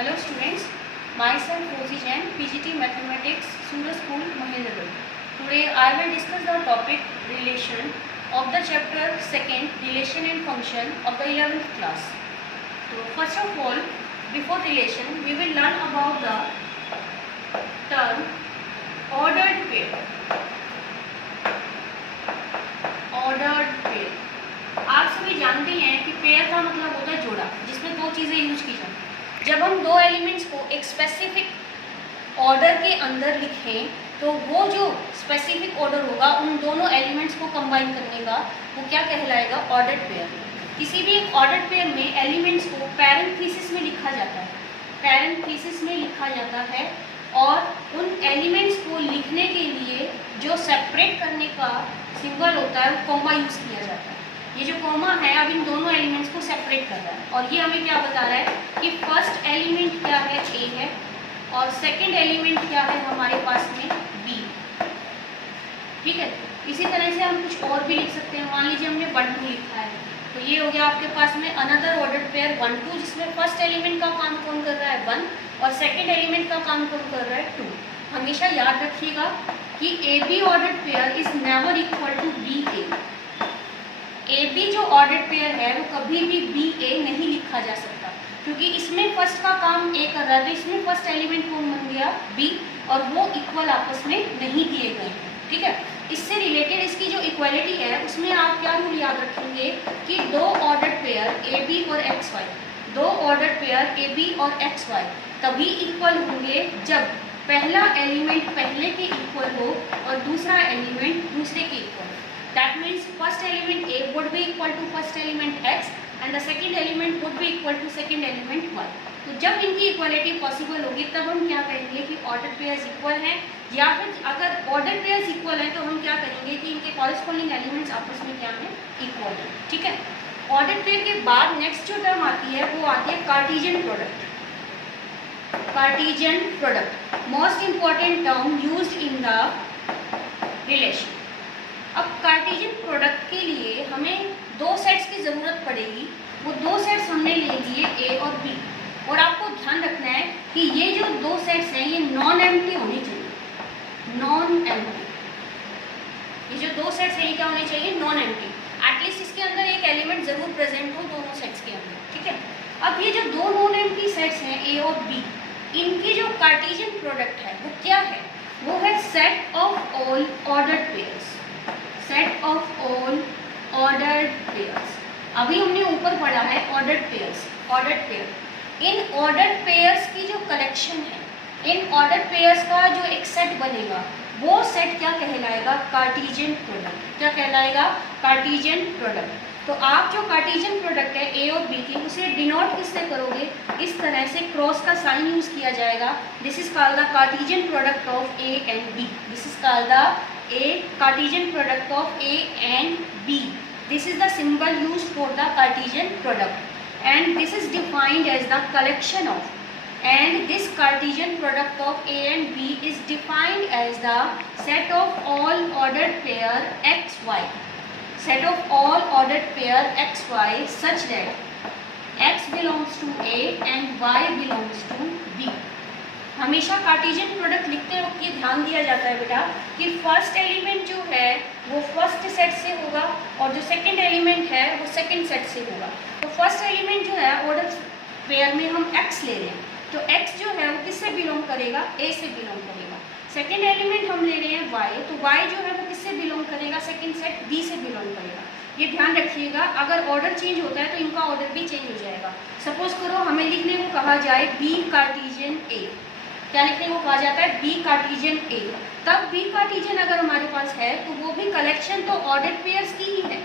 Hello students, myself Rosie Jain, PGT Mathematics, Suraj School, Mahendragarh. Today I will discuss the topic relation of the chapter 2nd, relation and function of the 11th class. So first of all, before relation, we will learn about the term ordered pair. Ordered pair. आप सभी जानते हैं कि pair का मतलब होता है जोड़ा, जिसमें दो चीज़ें यूज की जाती हैं। जब हम दो एलिमेंट्स को एक स्पेसिफिक ऑर्डर के अंदर लिखें तो वो जो स्पेसिफिक ऑर्डर होगा उन दोनों एलिमेंट्स को कंबाइन करने का वो क्या कहलाएगा? Ordered pair. किसी भी एक ऑर्डर्ड पेयर में एलिमेंट्स को पैरेंथेसिस में लिखा जाता है, पैरेंथेसिस में लिखा जाता है, और उन एलिमेंट्स को लिखने के लिए जो सेपरेट करने का सिंबल होता है वो कॉमा यूज़ किया जाता है। ये जो कॉमा है अब इन दोनों एलिमेंट्स को सेपरेट कर रहा है, और ये हमें क्या बता रहा है कि फर्स्ट एलिमेंट क्या है? ए है, और सेकंड एलिमेंट क्या है हमारे पास में? बी। ठीक है, इसी तरह से हम कुछ और भी लिख सकते हैं। मान लीजिए हमने 1 2 लिखा है, तो ये हो गया आपके पास में अनदर ऑर्डर्ड पेयर 1 2, जिसमें फर्स्ट एलिमेंट का काम कौन कर रहा है? 1, और सेकेंड एलिमेंट का काम कौन कर रहा है? 2। हमेशा याद रखिएगा कि A B ordered pair is never equal to B A. A B जो ऑर्डर्ड पेयर है वो कभी भी बी ए नहीं लिखा जा सकता, क्योंकि इसमें फर्स्ट का काम ए कर रहा है, तो इसमें फर्स्ट एलिमेंट कौन बन गया? बी, और वो इक्वल आपस में नहीं दिए गए हैं। ठीक है, इससे रिलेटेड इसकी जो इक्वालिटी है उसमें आप क्या रूल याद रखेंगे कि दो ऑर्डर्ड पेयर ए बी और एक्स वाई, दो ऑर्डर्ड पेयर ए बी और एक्स वाई तभी इक्वल होंगे जब पहला एलिमेंट पहले के इक्वल हो और दूसरा एलिमेंट दूसरे के इक्वल हो। That means first element A would be equal to first element X and the second element would be equal to second element Y. तो जब इनकी इक्वालिटी पॉसिबल होगी तब हम क्या कहेंगे कि ऑर्डर पेयर्स इक्वल हैं, या फिर अगर ऑर्डर पेयर्स इक्वल हैं तो हम क्या करेंगे कि इनके कॉरेस्पॉन्डिंग एलिमेंट्स आपस में क्या हैं? इक्वल हैं। ठीक है, ऑर्डर पेयर के बाद नेक्स्ट जो टर्म आती है वो आती है Cartesian product. Cartesian product most important term used in the relation. अब कार्टेशियन प्रोडक्ट के लिए हमें दो सेट्स की ज़रूरत पड़ेगी। वो दो सेट्स हमने ले लिए ए और बी, और आपको ध्यान रखना है कि ये जो दो सेट्स हैं ये नॉन एम्प्टी होनी चाहिए। नॉन एम्प्टी, ये जो दो सेट्स हैं ये क्या होने चाहिए? Non empty. एटलीस्ट इसके अंदर एक एलिमेंट ज़रूर प्रेजेंट हो दोनों सेट्स के अंदर। ठीक है, अब ये जो दो नॉन एम्प्टी सेट्स हैं ए और बी, इनकी जो कार्टेशियन प्रोडक्ट है वो क्या है? वो है set of all ordered pairs. Set of all ordered pairs. अभी हमने ऊपर पढ़ा है ordered pairs, ordered pair. In ordered pairs की जो कलेक्शन है, इन ऑर्डर्ड पेयर्स का जो एक सेट बनेगा वो सेट क्या कहलाएगा? Cartesian product. क्या कहलाएगा? Cartesian product. तो आप जो कार्टेशियन प्रोडक्ट है ए और बी की, उसे डिनोट किससे करोगे? इस तरह से क्रॉस का साइन यूज किया जाएगा। This is called the Cartesian product of A and B. This is called the A Cartesian product of A and B. This is the symbol used for the Cartesian product, and this is defined as the collection of, and this Cartesian product of A and B is defined as the set of all ordered pair x y, set of all ordered pair x y such that x belongs to A and y belongs to B. हमेशा Cartesian product लिखते वक्त ये ध्यान दिया जाता है बेटा कि फर्स्ट एलिमेंट जो है वो फर्स्ट सेट से होगा और जो सेकंड एलिमेंट है वो सेकंड सेट से होगा। तो फर्स्ट एलिमेंट जो है ऑर्डर पेयर में हम x ले रहे हैं, तो x जो है वो किससे बिलोंग करेगा? A से बिलोंग करेगा। सेकंड एलिमेंट हम ले रहे हैं y, तो y जो है वो किससे बिलोंग करेगा? सेकंड सेट B से बिलोंग करेगा। ये ध्यान रखिएगा, अगर ऑर्डर चेंज होता है तो इनका ऑर्डर भी चेंज हो जाएगा। सपोज करो हमें लिखने को कहा जाए B कार्टेशियन A, क्या लिखने को कहा जाता है? बी कार्टेशियन ए। तब बी कार्टेशियन अगर हमारे पास है तो वो भी कलेक्शन तो ऑर्डर्ड पेयर्स की ही है,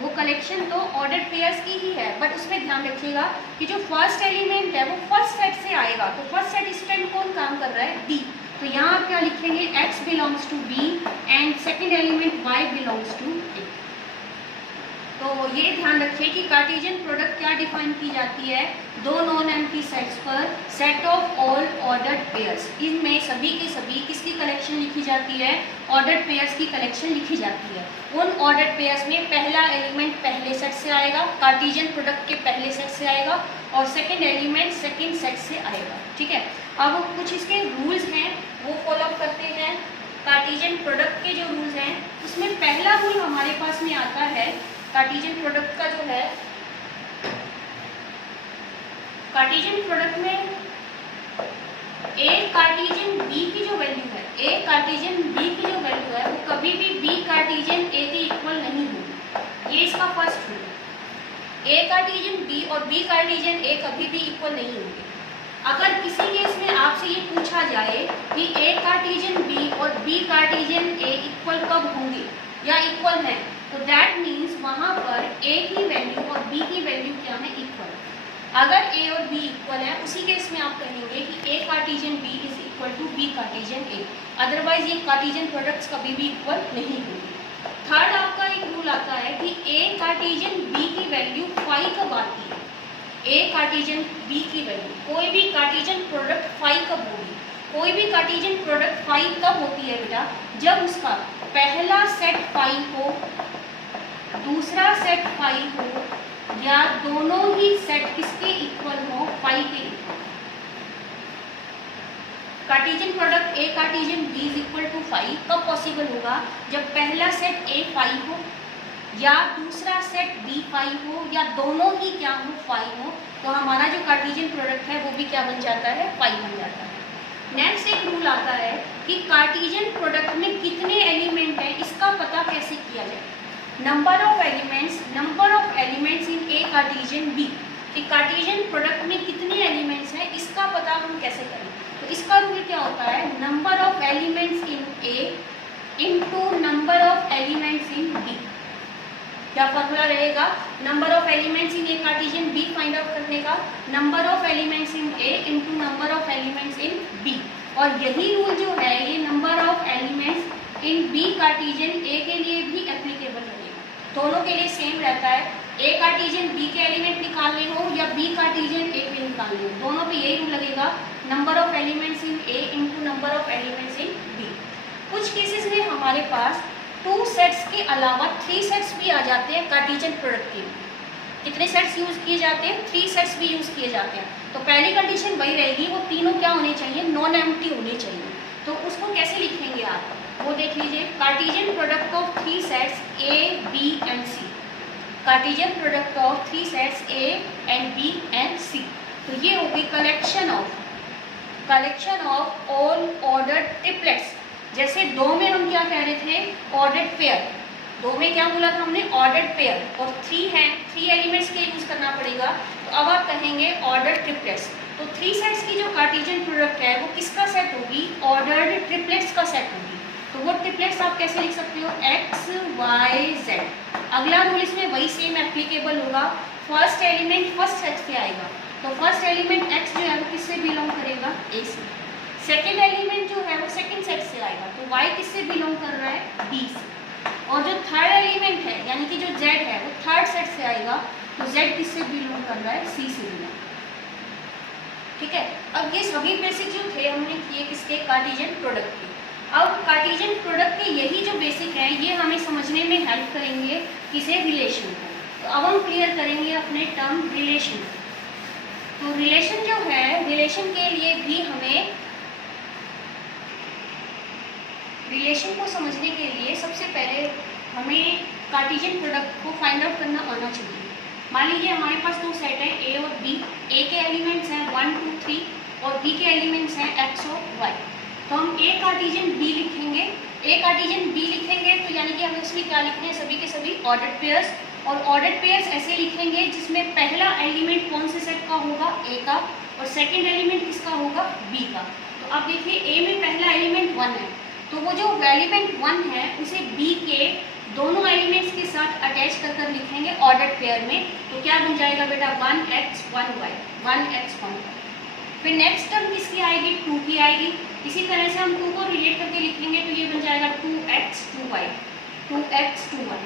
वो कलेक्शन तो ऑर्डर्ड पेयर्स की ही है, बट उसमें ध्यान रखिएगा कि जो फर्स्ट एलिमेंट है वो फर्स्ट सेट से आएगा। तो फर्स्ट सेट इस टाइम कौन काम कर रहा है? डी। तो यहाँ आप क्या लिखेंगे? X belongs to B and second element y belongs to A. तो ये ध्यान रखिए कि कार्टेशियन प्रोडक्ट क्या डिफाइन की जाती है? दो नॉन एम्प्टी सेट्स पर set of all ordered pairs, इनमें सभी के सभी किसकी कलेक्शन लिखी जाती है? ऑर्डर्ड पेयर्स की कलेक्शन लिखी जाती है। उन ऑर्डर्ड पेयर्स में पहला एलिमेंट पहले सेट से आएगा, कार्टेशियन प्रोडक्ट के पहले सेट से आएगा, और सेकेंड एलिमेंट सेकेंड सेट से आएगा। ठीक है, अब कुछ इसके रूल्स हैं वो फॉलो करते हैं। कार्टेशियन प्रोडक्ट के जो रूल्स हैं उसमें पहला रूल हमारे पास में आता है कार्टेशियन प्रोडक्ट का जो है, कार्टेशियन प्रोडक्ट में ए कार्टेशियन बी की जो वैल्यू है, ए कार्टेशियन बी की जो वैल्यू है वो कभी भी बी कार्टेशियन ए के इक्वल नहीं होगी। ये इसका फर्स्ट रूल। ए कार्टेशियन बी और बी कार्टेशियन ए कभी भी इक्वल नहीं होंगे। अगर किसी केस में आपसे ये पूछा जाए कि ए कार्टेशियन बी और बी कार्टेशियन ए इक्वल कब होंगे या इक्वल है, तो दैट मीन्स वहाँ पर ए की वैल्यू और बी की वैल्यू क्या है? इक्वल। अगर ए और बी इक्वल है उसी केस में आप कहेंगे कि A Cartesian B is equal to B Cartesian A, otherwise ये कार्टेशियन प्रोडक्ट्स कभी भी इक्वल नहीं होंगे। थर्ड आपका एक रूल आता है कि ए कार्टेशियन बी की वैल्यू 5 कब आती है? ए कार्टेशियन बी की वैल्यू, कोई भी कार्टेशियन प्रोडक्ट 5 कब होगी? कोई भी कार्टेशियन प्रोडक्ट 5 कब होती है बेटा? जब उसका पहला सेट 5 हो, दूसरा सेट 5 हो, या दोनों ही सेट किसके इक्वल हो? 5 के equal. Cartesian product A Cartesian B is equal to 5 कब पॉसिबल होगा? जब पहला सेट ए 5 हो या दूसरा सेट बी 5 हो या दोनों ही क्या हो? 5 हो, तो हमारा जो कार्टेशियन प्रोडक्ट है वो भी क्या बन जाता है? 5 बन जाता है। नेक्स्ट एक रूल आता है कि कार्टेशियन प्रोडक्ट में कितने एलिमेंट हैं इसका पता कैसे किया जाए। Number of elements in A Cartesian B, कि कार्टेशियन प्रोडक्ट में कितने एलिमेंट्स हैं इसका पता हम कैसे करें। तो इसका रूल क्या होता है? Number of elements in A into number of elements in B. क्या फॉर्मूला रहेगा? Number of elements in A Cartesian B find out करने का, number of elements in A into number of elements in B. और यही rule जो है ये number of elements in B Cartesian A के लिए भी एप्लीकेबल रहेगा। दोनों के लिए सेम रहता है। ए कार्टेशियन बी के एलिमेंट निकालने हो या बी कार्टेशियन ए के निकालने हो, दोनों पे यही रूल लगेगा, number of elements in A into number of elements in B. कुछ केसेस में हमारे पास 2 सेट्स के अलावा 3 सेट्स भी आ जाते हैं कार्टेशियन प्रोडक्ट के। कितने सेट्स यूज किए जाते हैं? 3 सेट्स भी यूज किए जाते हैं। तो पहली कंडीशन वही रहेगी, वो तीनों क्या होने चाहिए? नॉन एम्प्टी होने चाहिए। तो उसको कैसे लिखेंगे आप वो देख लीजिए। Cartesian product of 3 sets A B and C, Cartesian product of 3 sets A and B and C. तो ये होगी collection of all ordered triplets. जैसे 2 में हम क्या कह रहे थे? Ordered pair. 2 में क्या बोला था हमने? Ordered pair. और 3 है, 3 एलिमेंट्स के यूज करना पड़ेगा, तो अब आप कहेंगे ऑर्डर्ड ट्रिपलेट्स। तो 3 सेट्स की जो कार्टेशियन प्रोडक्ट है वो किसका सेट होगी? ऑर्डर्ड ट्रिपलेट्स का सेट होगी। तो वो ट्रिपलेट्स आप कैसे लिख सकते हो? X y z. अगला रूल इसमें वही सेम एप्लीकेबल होगा। फर्स्ट एलिमेंट फर्स्ट सेट से आएगा, तो फर्स्ट एलिमेंट एक्स जो है वो किससे बिलोंग करेगा? ए से। सेकेंड एलिमेंट जो है वो सेकेंड सेट से आएगा, तो वाई किससे बिलोंग कर रहा है? बी से। और जो थर्ड एलिमेंट है यानी कि जो जेड है वो थर्ड सेट से आएगा, तो जेड किससे बिलोंग कर रहा है? सी से बिलोंग। ठीक है, अब ये सभी बेसिक जो थे हमने किए किसके? कार्टेशियन प्रोडक्ट के। अब कार्टेशियन प्रोडक्ट के यही जो बेसिक हैं ये हमें समझने में हेल्प करेंगे किसे? रिलेशन को। तो अब हम क्लियर करेंगे अपने टर्म रिलेशन। तो रिलेशन जो है, रिलेशन के लिए भी हमें, रिलेशन को समझने के लिए सबसे पहले हमें कार्टेशियन प्रोडक्ट को फाइंड आउट करना आना चाहिए। मान लीजिए हमारे पास 2 सेट हैं ए और बी। ए के एलिमेंट्स हैं 1 2 3 और बी के एलिमेंट्स हैं एक्स और वाई। तो हम ए कार्टेशियन बी लिखेंगे। ए कार्टेशियन बी लिखेंगे तो यानी कि हमें उसमें क्या लिखने हैं? सभी के सभी ऑर्डर्ड पेयर्स। और ऑर्डर्ड पेयर्स ऐसे लिखेंगे जिसमें पहला एलिमेंट कौन से सेट का होगा? ए का, और सेकेंड एलिमेंट किसका होगा? बी का। तो अब देखिए ए में पहला एलिमेंट 1 है, तो वो जो एलिमेंट 1 है उसे बी के दोनों एलिमेंट्स के साथ अटैच कर लिखेंगे ऑर्डर्ड पेयर में। तो क्या बन जाएगा बेटा? 1x 1y, 1x 1y। फिर नेक्स्ट टर्म किसकी आएगी? 2 की आएगी। इसी तरह से हम 2 को रिलेट करके लिखेंगे तो ये बन जाएगा 2x 2y, 2x 2y।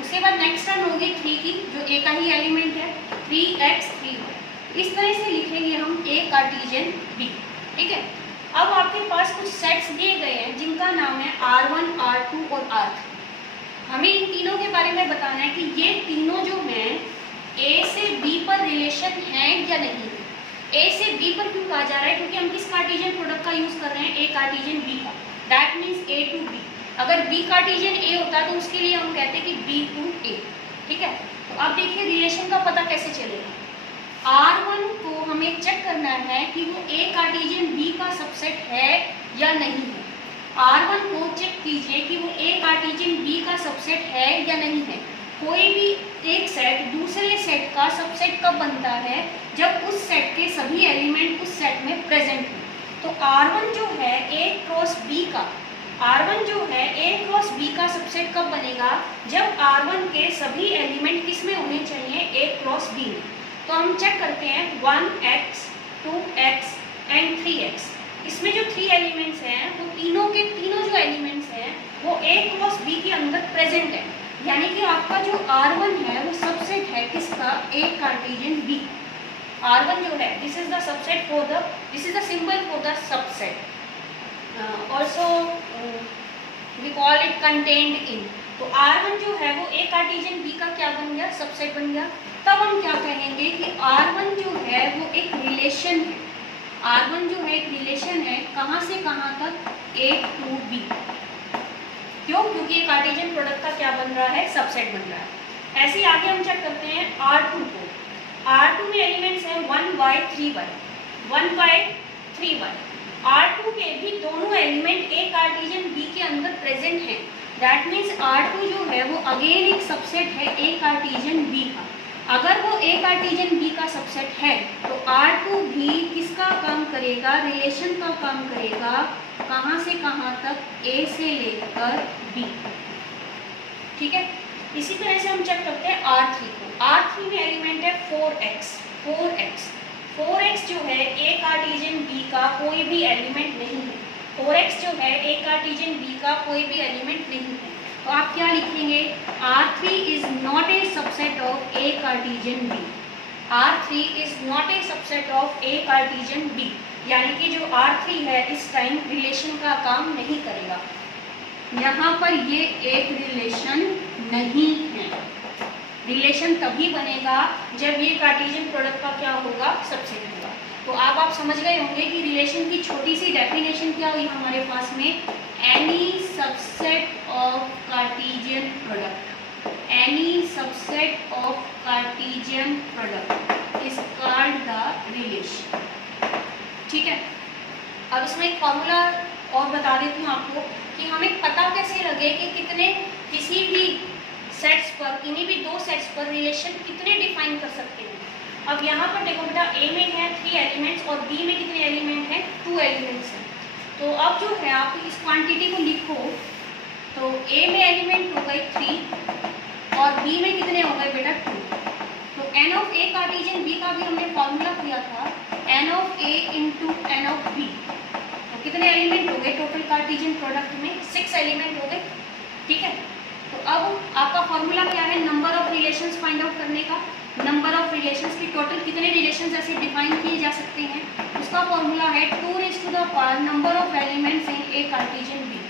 उसके बाद नेक्स्ट टर्म होगी 3 की, जो ए का ही एलिमेंट है, 3x 3y। इस तरह से लिखेंगे हम ए कार्टेशियन बी। ठीक है, अब आपके पास कुछ सेट्स दिए गए हैं जिनका नाम है R1, R2 और R3। हमें इन तीनों के बारे में बताना है कि ये तीनों जो हैं ए से बी पर रिलेशन हैं या नहीं है। ए से बी पर क्यों कहा जा रहा है? क्योंकि हम किस कार्टेशियन प्रोडक्ट का यूज कर रहे हैं? ए कार्टेशियन बी का। That means A to B. अगर बी कार्टेशियन ए होता तो उसके लिए हम कहते हैं कि बी टू ए। ठीक है, तो अब देखिए रिलेशन का पता कैसे चलेगा। R1 को हमें चेक करना है कि वो ए कार्टेशियन बी का सबसेट है या नहीं है। R1 को चेक कीजिए कि वो ए कार्टेशियन बी का सबसेट है या नहीं है। कोई भी एक सेट दूसरे सेट का सबसेट कब बनता है? जब उस सेट के सभी एलिमेंट उस सेट में प्रेजेंट हो। तो R1 जो है ए क्रॉस बी का, R1 जो है ए क्रॉस बी का सबसेट कब बनेगा? जब R1 के सभी एलिमेंट किस में होने चाहिए? ए क्रॉस बी में। तो हम चेक करते हैं 1x, 2x एंड 3x। इसमें जो 3 एलिमेंट्स हैं वो तीनों के तीनों जो एलिमेंट्स हैं वो ए क्रॉस बी के अंदर प्रेजेंट है। यानी कि आपका जो R1 है वो सबसेट है किसका? ए कार्टेशियन बी। R1 जो है this is the subset for the, this is the symbol for the subset. Also we call it contained in. तो R1 जो है वो ए कार्टेशियन बी का क्या बन गया? सबसेट बन गया। तब हम क्या कहेंगे कि R1 जो है वो एक रिलेशन है। R1 जो है एक रिलेशन है, कहाँ से कहाँ तक? A to B। क्यों? क्योंकि ये कार्टेशियन प्रोडक्ट का क्या बन रहा है? सबसेट बन रहा है। ऐसे ही आगे हम चेक करते हैं R2 को। R2 में एलिमेंट्स हैं 1/3y, 1/3y। R2 के भी दोनों एलिमेंट ए कार्टेशियन बी के अंदर प्रेजेंट हैं। दैट मीन्स R2 जो है वो अगेन एक सबसेट है ए कार्टेशियन बी का। अगर वो ए कार्टेशियन बी का सबसेट है तो R2 भी किसका काम करेगा? रिलेशन का काम करेगा। कहाँ से कहाँ तक? ए से लेकर बी। ठीक है, इसी तरह से हम चेक करते हैं R3 को। R3 में एलिमेंट है 4x जो है ए कार्टेशियन बी का कोई भी एलिमेंट नहीं है। 4x जो है ए कार्टेशियन बी का कोई भी एलिमेंट नहीं है। तो आप क्या लिखेंगे? R3 is not a subset of A Cartesian B. R3 is not a subset of A Cartesian B. यानी कि जो R3 है इस टाइम रिलेशन का काम नहीं करेगा। यहाँ पर ये एक रिलेशन नहीं है। रिलेशन तभी बनेगा जब ये कार्टेशियन प्रोडक्ट का क्या होगा? सबसेट होगा। तो आप समझ गए होंगे कि रिलेशन की छोटी सी डेफिनेशन क्या हुई हमारे पास में? Any subset of Cartesian product, any subset of Cartesian product is called the relation. ठीक है, अब इसमें एक फॉर्मूला और बता देती हूँ आपको कि हमें पता कैसे लगे कि कितने किसी भी सेट्स पर, किन्हीं भी 2 सेट्स पर रिलेशन कितने डिफाइन कर सकते हैं। अब यहाँ पर देखो बेटा, ए में है 3 एलिमेंट्स और बी में कितने एलिमेंट हैं? 2 एलिमेंट्स हैं। तो अब जो है आप इस क्वांटिटी को लिखो तो ए में एलिमेंट हो गए 3 और बी में कितने हो गए बेटा? 2। तो n of A Cartesian B का भी हमने फॉर्मूला किया था, n of A into n of B. तो कितने एलिमेंट हो गए टोटल कार्टेशियन प्रोडक्ट में? 6 एलिमेंट हो गए। ठीक है, तो अब आपका फॉर्मूला क्या है? Number of relations find out करने का। नंबर ऑफ रिलेशंस की टोटल कितने रिलेशंस ऐसे डिफाइन किए जा सकते हैं? उसका फॉर्मूला है 2 raised to the power number of elements in A Cartesian B.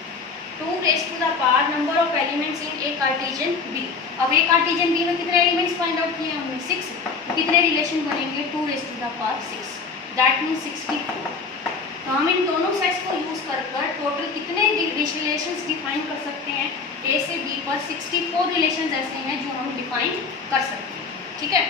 2 raised to the power number of elements in A Cartesian B. अब ए कार्टेशियन बी में कितने एलिमेंट्स फाइंड आउट किए हमने? 6। तो कितने रिलेशन बनेंगे? 2 raised to the power 6। That means 64। तो हम इन दोनों सेट्स को यूज कर टोटल कितने रिलेशंस डिफाइन कर सकते हैं? ए से बी पर 64 रिलेशंस ऐसे हैं जो हम डिफाइन कर सकते हैं। ठीक है।